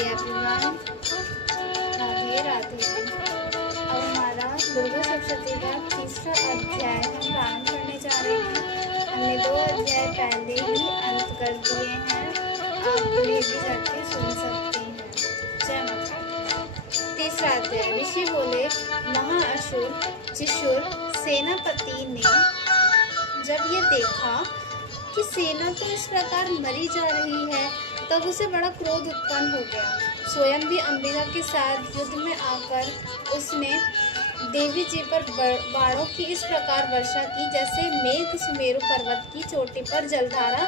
Hello everyone, Radhe Radhe. अब हमारा दुर्गा सप्तशती का तीसरा अध्याय हम प्रारंभ करने जा रहे हैं। हमने 2 अध्याय पहले ही अंत कर दिए हैं, आप उन्हें भी जाके सुन सकते हैं। जय माता। तीसरा अध्याय। ऋषि बोले, महाअसुर चिशुर सेनापति ने जब ये देखा कि सेना तो इस प्रकार मरी जा रही है, तब उसे बड़ा क्रोध उत्पन्न हो गया। स्वयं भी अंबिका के साथ युद्ध में आकर उसने देवी जी पर बाणों की इस प्रकार वर्षा की जैसे मेघ सुमेरु पर्वत की चोटी पर जलधारा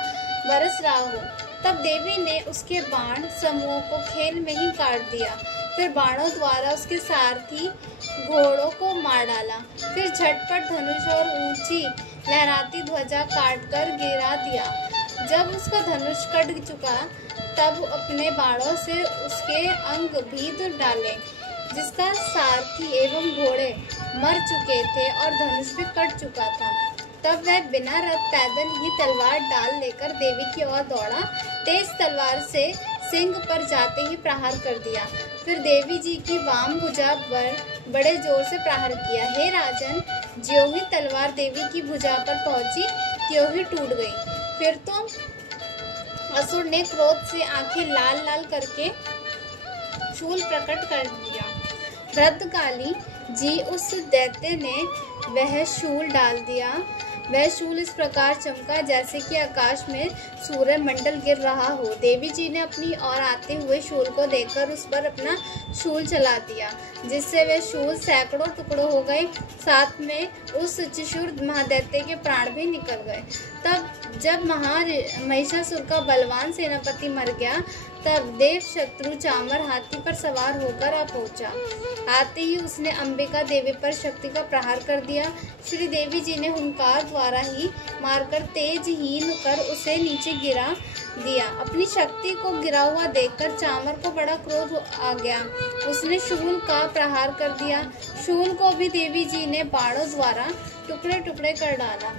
बरस रहा हो। तब देवी ने उसके बाण समूहों को खेल में ही काट दिया। फिर बाणों द्वारा उसके सारथी घोड़ों को मार डाला। फिर झटपट धनुष और ऊंची लहराती ध्वजा काटकर गिरा दिया। जब उसका धनुष कट चुका, तब अपने बाणों से उसके अंग भीद डाले, जिसका सारथी एवं घोड़े मर चुके थे और धनुष भी कट चुका था। तब वह बिना रथ पैदल ही तलवार डाल लेकर देवी की ओर दौड़ा। तेज तलवार से सिंह पर जाते ही प्रहार कर दिया। फिर देवी जी की वाम भुजा पर बड़े जोर से प्रहार किया। हे राजन, ज्यों ही तलवार देवी की भुजा पर पहुंची, त्यों ही टूट गई। फिर तो असुर ने क्रोध से आंखें लाल लाल करके शूल प्रकट कर दिया। भद्रकाली जी उस दैत्य ने वह शूल डाल दिया। वह शूल इस प्रकार चमका जैसे कि आकाश में सूर्य मंडल गिर रहा हो। देवी जी ने अपनी ओर आते हुए शूल को देखकर उस पर अपना शूल चला दिया, जिससे वह शूल सैकड़ों टुकड़ों हो गए। साथ में उस चिशुर महादैत्य के प्राण भी निकल गए। तब जब महिषासुर का बलवान सेनापति मर गया, तब देव शत्रु चामर हाथी पर सवार होकर आ पहुंचा। आते ही उसने अंबिका देवी पर शक्ति का प्रहार कर दिया। श्री देवी जी ने हुंकार द्वारा ही मारकर तेजहीन कर उसे नीचे गिरा दिया। अपनी शक्ति को गिरा हुआ देखकर चामर को बड़ा क्रोध आ गया। उसने शूल का प्रहार कर दिया। शूल को भी देवी जी ने बाणों द्वारा टुकड़े टुकड़े कर डाला।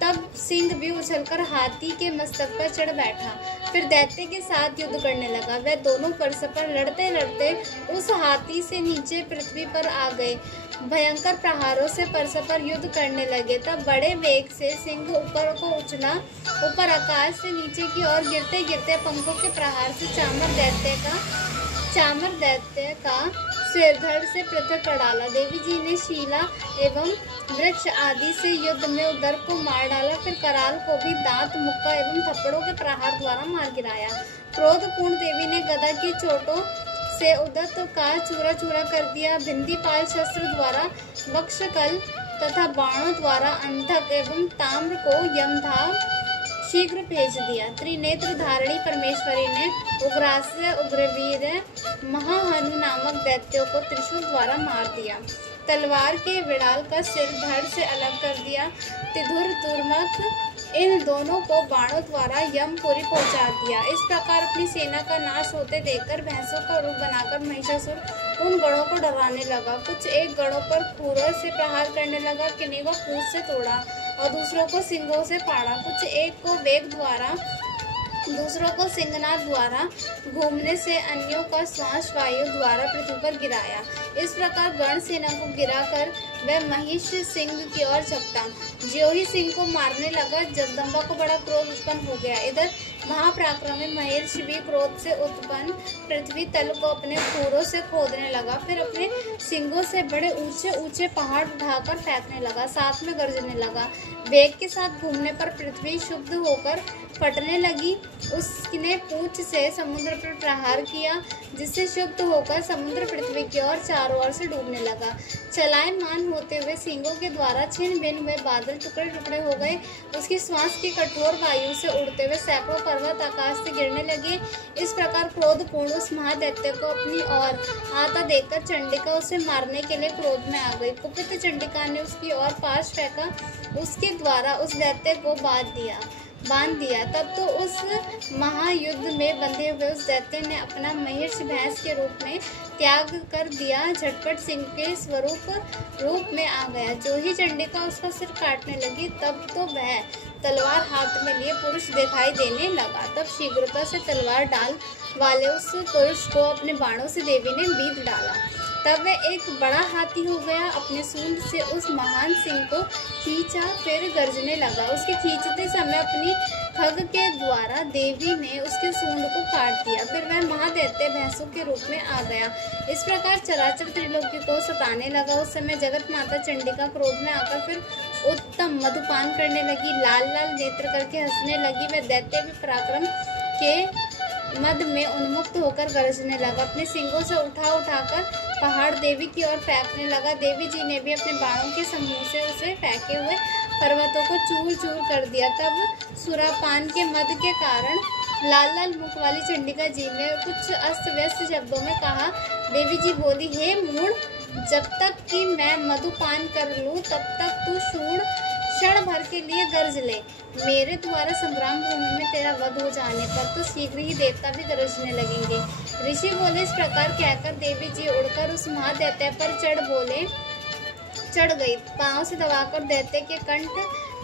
तब सिंह भी उछलकर हाथी के मस्तक पर चढ़ बैठा। फिर दैत्य के साथ युद्ध करने लगा। वह दोनों परस्पर लड़ते लड़ते उस हाथी से नीचे पृथ्वी पर आ गए। भयंकर प्रहारों से परस्पर युद्ध करने लगे। तब बड़े वेग से सिंह ऊपर को उछला। ऊपर आकाश से नीचे की ओर गिरते गिरते पंखों के प्रहार से चामर दैत्य का सिर धड़ से पृथक कर डाला। देवी जी ने शीला एवं वृक्ष आदि से युद्ध में उदर को मार डाला। फिर कराल को भी दांत, मुक्का एवं थप्पड़ों के प्रहार द्वारा मार गिराया। क्रोधपूर्ण देवी ने गदा की चोटों से उदत का चूरा चूरा कर दिया। भिंदीपाल शस्त्र द्वारा वक्षकल तथा बाणों द्वारा अंधक एवं ताम्र को यमधाम शीघ्र भेज दिया। त्रिनेत्र धारणी परमेश्वरी ने उग्रास्य उग्रवीर महाहनु नामक दैत्यों को त्रिशूल द्वारा मार दिया। तलवार के विडाल का सिर धड़ से अलग कर दिया। तिधुर दुर्मख इन दोनों को बाणों द्वारा यमपुरी पहुंचा दिया। इस प्रकार अपनी सेना का नाश होते देखकर भैंसों का रूप बनाकर महिषासुर उन गणों को डराने लगा। कुछ एक गणों पर खूरों से प्रहार करने लगा, किन्हीं को पूंछ से तोड़ा और दूसरों को सिंगों से फाड़ा। कुछ एक को वेग द्वारा, दूसरों को सिंहनाद द्वारा घूमने से अन्यों का श्वास वायु द्वारा पृथ्वी पर गिराया। इस प्रकार गण सेना को गिराकर वह महिष सिंह की ओर झपटा। ज्यों ही सिंह को मारने लगा, जगदम्बा को बड़ा क्रोध उत्पन्न हो गया। इधर महापराक्रमी महर्षि भी क्रोध से उत्पन्न पृथ्वी तल को अपने खूरों से खोदने लगा। फिर अपने सिंगों से बड़े ऊंचे ऊंचे पहाड़ उठाकर फेंकने लगा। साथ में गरजने लगा। वेग के साथ घूमने पर पृथ्वी शुद्ध होकर फटने लगी। उसने पूंछ से समुद्र पर प्रहार किया, जिससे शुद्ध होकर समुद्र पृथ्वी की ओर चारों ओर से डूबने लगा। चलायमान होते हुए सिंगों के द्वारा छिन्न भिन्न हुए बादल टुकड़े टुकड़े हो गए। उसकी श्वास की कठोर वायु से उड़ते हुए सैकड़ों पर्वत आकाश से गिरने लगे। इस प्रकार क्रोधपूर्ण उस महादैत्य को अपनी ओर आता देखकर चंडिका उसे मारने के लिए क्रोध में आ गई। कुपित चंडिका ने उसकी ओर पाश फेंका। उसके द्वारा उस दैत्य को बांध दिया। तब तो उस महायुद्ध में बंधे हुए उस दैत्य ने अपना महिष भैंस के रूप में त्याग कर दिया। झटपट सिंह के रूप में आ गया। जो ही चंडिका उसका सिर काटने लगी, तब तो वह तलवार हाथ में लिए पुरुष दिखाई देने लगा। तब शीघ्रता से तलवार डाल वाले उस पुरुष को अपने बाणों से देवी ने बीध डाला। तब वह एक बड़ा हाथी हो गया। अपने सूंड से उस महान सिंह को खींचा, फिर गरजने लगा। उसके खींचते समय अपनी खग के द्वारा देवी ने उसके सूंड को काट दिया। फिर वह महादैत्य भैंसों के रूप में आ गया। इस प्रकार चराचर त्रिलोकी को सताने लगा। उस समय जगत माता चंडिका क्रोध में आकर फिर उत्तम मधुपान करने लगी, लाल लाल नेत्र करके हंसने लगी। वह दैत्य भी पराक्रम के मद में उन्मुक्त होकर गरजने लगा। अपने सिंगों से उठाकर पहाड़ देवी की ओर फेंकने लगा। देवी जी ने भी अपने बाणों के समूह से उसे फेंके हुए पर्वतों को चूर चूर कर दिया। तब सुरापान के मद के कारण लाल लाल मुख वाली चंडिका जी ने कुछ अस्त व्यस्त शब्दों में कहा। देवी जी बोली, हे मूढ़, जब तक कि मैं मधुपान कर लूं तब तक तू क्षण भर के लिए गरज ले। मेरे द्वारा संग्राम भूमि में तेरा वध हो जाने पर तो शीघ्र ही देवता भी गरजने लगेंगे। ऋषि बोले। इस प्रकार कहकर देवी जी उड़कर उस महादैत्य पर चढ़ गई। पांव से दबाकर दैत्य के कंठ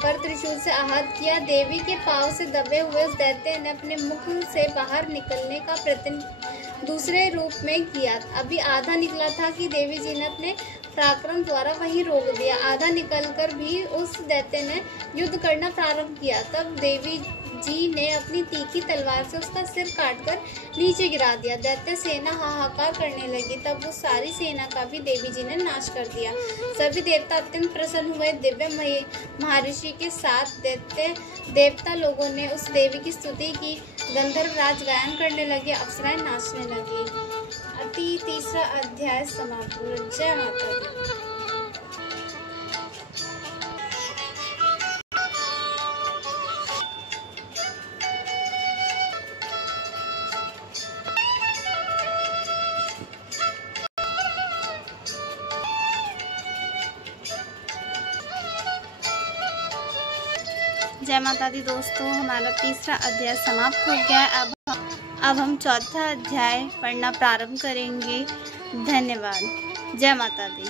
पर त्रिशूल से आहत किया। देवी के पांव से दबे हुए उस दैत्य ने अपने मुख से बाहर निकलने का प्रयत्न दूसरे रूप में किया। अभी आधा निकला था कि देवी जी ने अपने पराक्रम द्वारा वहीं रोक दिया। आधा निकलकर भी उस दैत्य ने युद्ध करना प्रारंभ किया। तब देवी जी ने अपनी तीखी तलवार से उसका सिर काटकर नीचे गिरा दिया। दैत्य सेना हाहाकार करने लगी। तब उस सारी सेना का भी देवी जी ने नाश कर दिया। सभी देवता अत्यंत प्रसन्न हुए। दिव्य महर्षि के साथ देवता लोगों ने उस देवी की स्तुति की। गंधर्व राज गायन करने लगे, अप्सराएं नाचने लगी। तीसरा अध्याय समाप्त। जय माता दी। जय माता दी दोस्तों, हमारा तीसरा अध्याय समाप्त हो गया। अब हम चौथा अध्याय पढ़ना प्रारंभ करेंगे। धन्यवाद। जय माता दी।